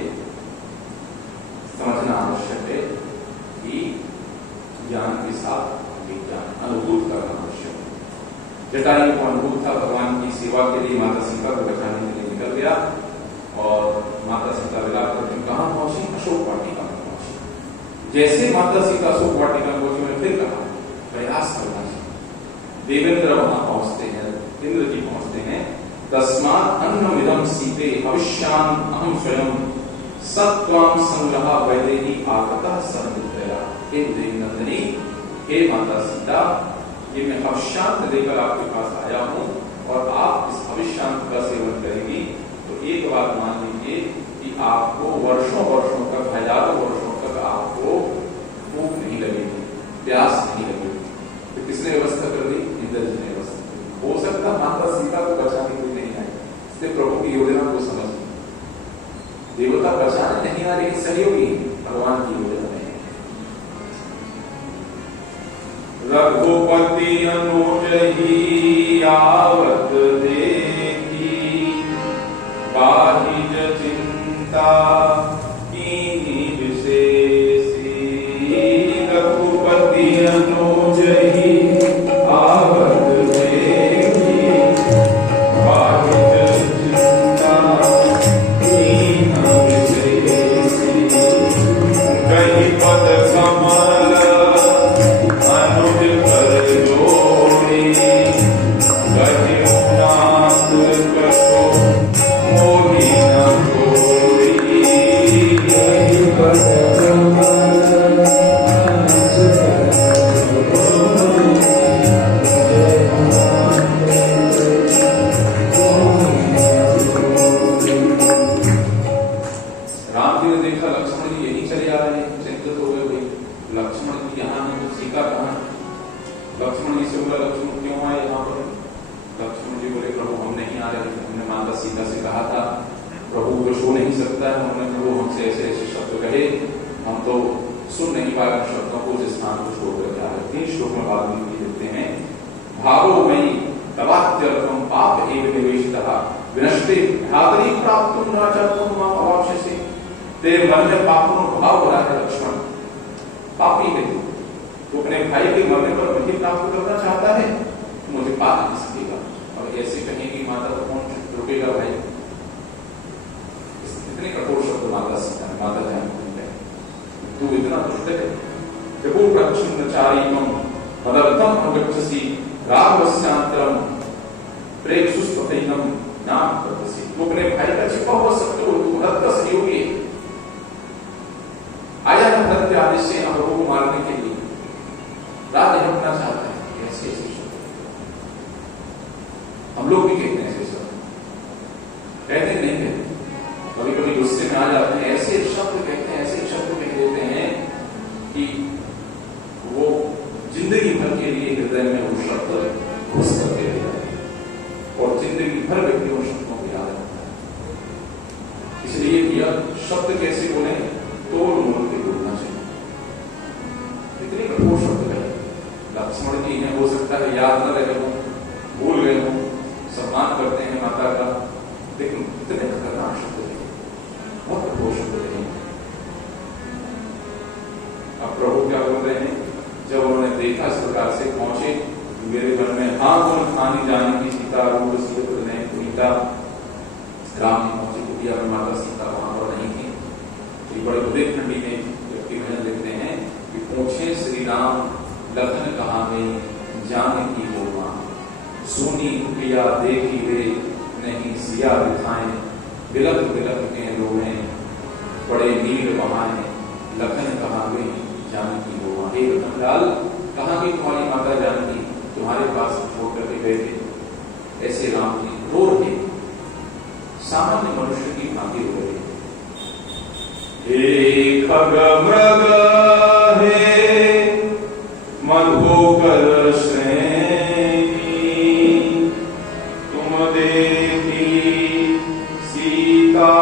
समझना आवश्यक है कि ज्ञान के साथ विज्ञान, अनुभूत करना आवश्यक है। जटायु को अनुभव था भगवान की सेवा के लिए माता सीता को बचाने के लिए निकल गया और माता सीता विलाप करके कहां पहुंची? अशोक वाटिका में पहुंची। जैसे माता सीता अशोक वाटिका में पहुंची, मैंने फिर कहा प्रयास करना चाहिए। देवेंद्र वहां पहुंचते हैं, इंद्र जी पहुंचते हैं। तस्मात् अन्नमिदं सीते भविष्यान् अहं स्वयं सत्त्वां संग्रहा वैदेही आगतः संवित्रया। हे देवनंदिनी, हे माता सीता, ये मैं भविष्यांत लेकर आपके पास आया हूं और आप इस भविष्यांत का सेवन करेंगी तो एक बात मान लीजिए कि आपको वर्षों वर्षों तक, हजारों वर्षों तक आपको भूख नहीं लगेगी, प्यास नहीं लगेगी। तो किसने व्यवस्था कर दी? इंद्र जी ने व्यवस्था कर दी। हो सकता माता सीता को बचाने के लिए नहीं आए, इसलिए प्रभु की योजना को समझ, देवता बचाने नहीं आ रही, सहयोगी भगवान की योजना है। रघुपति अनुज ही आवत देखी, बाहिज चिंता कीनी विशेषी। रघुपति अनुज ही आवत देखी, बाहिज चिंता कीनी विशेषी। कहीं पद कमल अनुज कर जोड़ी, गतिनाथ करो मोहि न कोई। कहीं पद कमल अनुज राम जी ने देखा लक्ष्मण जी यही चले आ रहे हैं, चिंतित हो गए। लक्ष्मण जी यहाँ नहीं तो सीता कहाँ? लक्ष्मण जी से बोला, लक्ष्मण क्यों आए यहाँ पर? लक्ष्मण जी बोले, प्रभु हम नहीं आ रहे, हमने माता सीता से कहा था प्रभु को छू नहीं सकता है, उन्होंने प्रभु हमसे ऐसे ऐसे शब्द कहे, हम तो सुन नहीं पाए शब्दों को, जिस स्थान को छोड़कर जा रहे। 3 श्लोक में वाल्मीकि लिखते हैं, भावो मयि तवात्यर्थम पाप एव निवेशितः विनष्टे भ्रातरी प्राप्तुं न चाहतुं मां अवाप्स्यसे। तेरे मन में पापों का भाव हो रहा है लक्ष्मण, पापी है तो अपने भाई के मरने पर मुझे प्राप्त करना चाहता है, मुझे पाप नहीं सकेगा। और ऐसे कहेंगी माता तो कौन रुकेगा भाई? इतने कठोर शब्द माता सीता ने, माता जानती है तू इतना दुष्ट है। प्रभु प्रक्षुन्नचारीमं मदर्थम अनुगच्छसि राघवस्यांतरम प्रेक्षुस्तथैनं नाम करतसि। तू अपने भाई का छिपा हुआ शत्रु, तू भरत का सहयोगी है, आया है भरत के आदेश से अमरों को मारने के लिए, राज हटना चाहता है। ऐसे ऐसे शब्द हम लोग भी कहते हैं, ऐसे शब्द कहते नहीं कहते, कभी कभी गुस्से में आ जाते हैं, ऐसे शब्द कहते हैं, ऐसे शब्द कह देते हैं कि वो जिंदगी भर के लिए हृदय में वो शब्द घुस करके रह जाते हैं और जिंदगी भर व्यक्ति उन शब्दों को याद रखता है। इसलिए यह शब्द कैसे बोले, तोड़ मोड़ के बोलना चाहिए। इतने कठोर शब्द है। लक्ष्मण जी हैं, हो सकता है याद न रहे हो, भूल गए हो, सम्मान करते हैं माता का, लेकिन इतने खतरनाक शब्द है, बहुत कठोर शब्द है। अब प्रभु क्या बोल रहे हैं? जब उन्होंने देखा इस प्रकार से पहुंचे, मेरे मन में हाँ गुण खानी जाने की सीता रूप सीत ने पुनीता। राम जी पहुंचे, कुटिया में माता सीता वहां पर नहीं थी। बड़े उदय खंडी में व्यक्ति भजन लिखते हैं कि पूछे श्री राम लखन कहाँ गई जाने की वो मां, सुनी कुटिया देखी वे नहीं सिया दिखाएं, बिलक बिलक के रोए बड़े नीर वहां, लखन कहाँ गई जाने की वो मां। हे लखनलाल, कहाँ गई तुम्हारी माता जानकी, तुम्हारे पास छोड़ करके गए थे। ऐसे राम जी रो रहे, सामान्य मनुष्य की भांति हो रहे। हे खग मृग हे मधुकर श्रेणी, तुम देखी सीता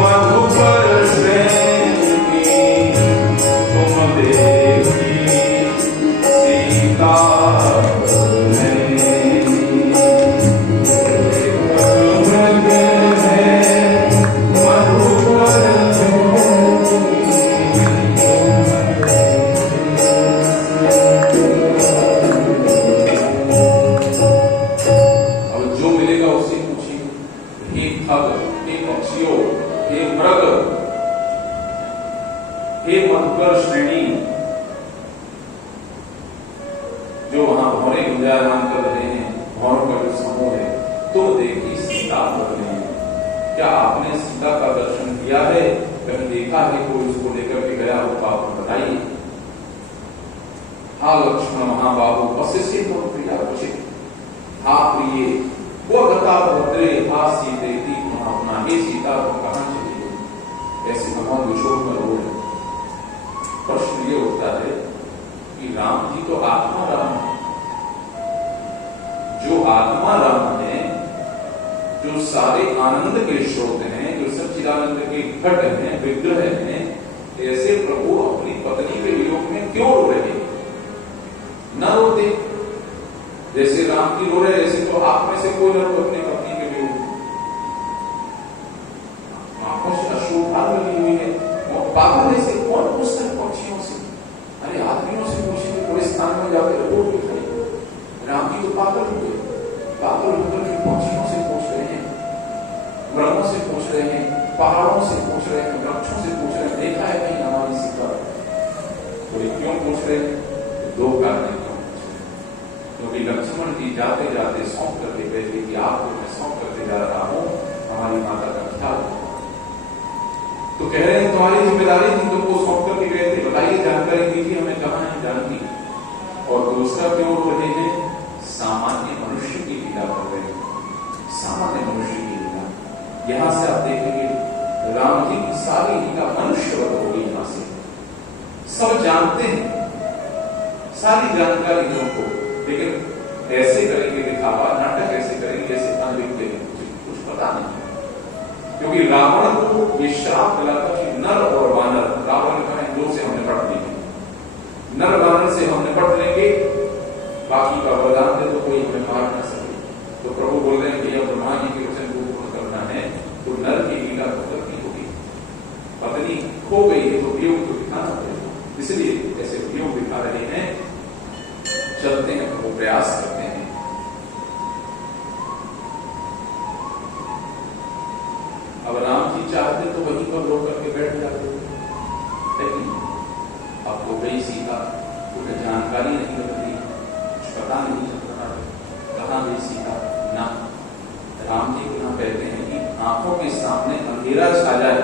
मधु नाग, हे पक्षियों, हे मृग, हे मधुकर श्रेणी, जो वहां भौरे गुंजायमान कर रहे हैं, भौरों का जो समूह है, तो देखी सीता कर रहे हैं। क्या आपने सीता का दर्शन किया है? कहीं देखा है कोई उसको लेकर के गया हो? आप बताइए। हा लक्ष्मण महाबाहु पश्यसि तो प्रिया उचित, हा प्रिय वो गता भद्रे, हा सीते थी अपना, हे सीता तुम कहां चली गई? ऐसे भगवान विशोक में रो रहे। प्रश्न ये होता है कि राम जी तो आत्मा राम है, जो आत्मा राम है, जो सारे आनंद के स्रोत हैं, जो सच्चिदानंद के घट हैं, विग्रह हैं, ऐसे प्रभु अपनी पत्नी के वियोग में क्यों रो रहे? न रोते। जैसे राम जी रो रहे, ऐसे तो आप में से कोई न रो अपनी पत्नी के वियोग में। आंखों से अश्रुधार लगी हुई है। पागल ऐसे कौन पूछता है पक्षियों से? अरे आदमियों से पूछेंगे, पुलिस स्थान में जाकर रिपोर्ट लिखाएंगे। राम जी तो पागल हुए, पागल होकर के पक्षियों से पूछ रहे हैं, वृक्षों से पूछ रहे हैं, पहाड़ों से पूछ रहे हैं, वृक्षों से पूछ रहे हैं, देखा है कहीं हमारी सीता? तो क्यों पूछ रहे हैं? दो कारण क्यों पूछ रहे हैं? क्योंकि लक्ष्मण जी जाते जाते सौंप करके गए थे कि आपको मैं सौंप करके जा रहा हूं, हमारी माता का ख्याल। तो कह रहे हैं तुम्हारी जिम्मेदारी थी, तुमको सौंप करके गए थे, बताइए जानकारी दीजिए हमें, कहां है जानकी? और दूसरा क्यों रो रहे हैं? सामान्य मनुष्य की पीड़ा कर रहे हैं, सामान्य मनुष्य की पीड़ा। यहां से आप देखेंगे राम जी की सारी लीला मनुष्यवत होगी। यहां से सब जानते हैं, सारी जानकारी उनको, लेकिन ऐसे करेंगे दिखावा, नाटक ऐसे करेंगे जैसे अनभिज्ञ हैं, कुछ पता नहीं। क्योंकि रावण को ये श्राप मिला था कि नर और वानर, रावण ने कहा दो से हम निपट लेंगे, नर वानर से हम निपट लेंगे, बाकी का वरदान दे तो कोई हमें मार न सके। तो प्रभु बोल रहे हैं कि अब ब्रह्मा जी के वचन को पूर्ण करना है, तो नर की लीला तो करनी होगी। पत्नी खो गई है तो वियोग को दिखाना पड़ेगा, इसलिए ऐसे वियोग दिखा रहे हैं। चलते हैं, वो प्रयास करते हैं। अब राम जी चाहते तो वहीं पर रोक करके बैठ जाते, लेकिन अब हो गई सीता, उन्हें जानकारी नहीं लग रही, कुछ पता नहीं चल रहा है कहां गई सीता। ना राम जी को ना कहते हैं कि आंखों के सामने अंधेरा छा जाए,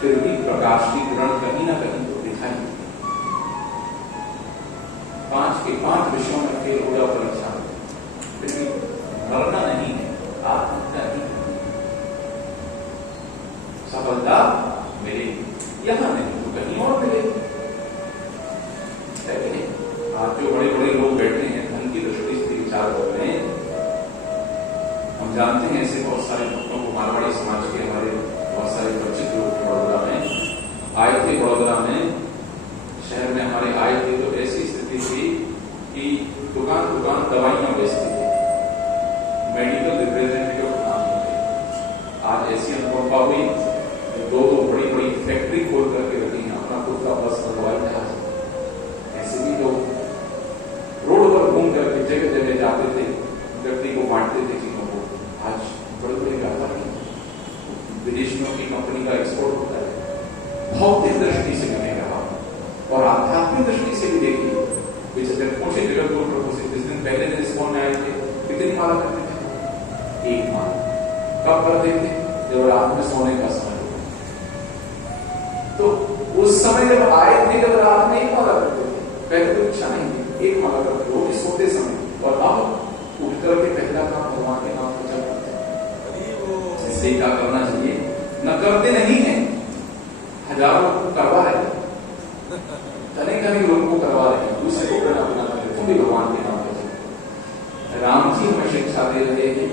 फिर भी प्रकाश की किरण कहीं ना कहीं तो दिखाई। 5 के 5 विषयों में फेल हो जाओ परीक्षा में, फिर भी मरना नहीं है, आत्महत्या नहीं करनी, सफलता मिलेगी। यहां नहीं तो कहीं और मिलेगी। आज जो बड़े बड़े लोग बैठे हैं, धन की दृष्टि से विचार कर रहे हैं, हम जानते हैं ऐसे बहुत सारे भक्तों को, मारवाड़ी समाज के हमारे बहुत सारे परिचित लोग बड़ौदा में आए थे। बड़ौदा में शहर में हमारे आए थे, तो ऐसी स्थिति थी कि दुकान दुकान दवाइयां बेचते थे, मेडिकल रिप्रेजेंटेटिव काम होते। आज ऐसी अनुकंपा हुई, दो बड़ी बड़ी फैक्ट्री खोल करके रखी है, अपना खुद का बस दवाई जहाज। ऐसे भी लोग रोड पर घूम करके जगह जगह जाते थे, व्यक्ति को बांटते थे चीजों को। आज बड़े बड़े व्यापारी, विदेशियों की कंपनी का एक्सपोर्ट होता है। भौतिक दृष्टि से भी रहा और आध्यात्मिक दृष्टि से भी देखिए। पहुंचे जगतगुरु प्रभु से, जिस दिन पहले दिन स्कूल में आए थे, कितनी माला करते थे? 1 माला। कब करते थे? जब रात में सोने का समय हो। तो उस समय जब आए थे, जब रात में 1 माला करते थे, पहले तो इच्छा नहीं थी, 1 माला करते रोज सोते समय, और अब उठ करके पहला काम भगवान के नाम को जप करते। इससे क्या करना चाहिए? न करते नहीं है, हजारों लोग करवा रहे हैं, कहीं लोगों को करवा रहे हैं, दूसरे को करना बनाते, तुम भी भगवान के नाम पर। राम जी हमें शिक्षा दे रहे हैं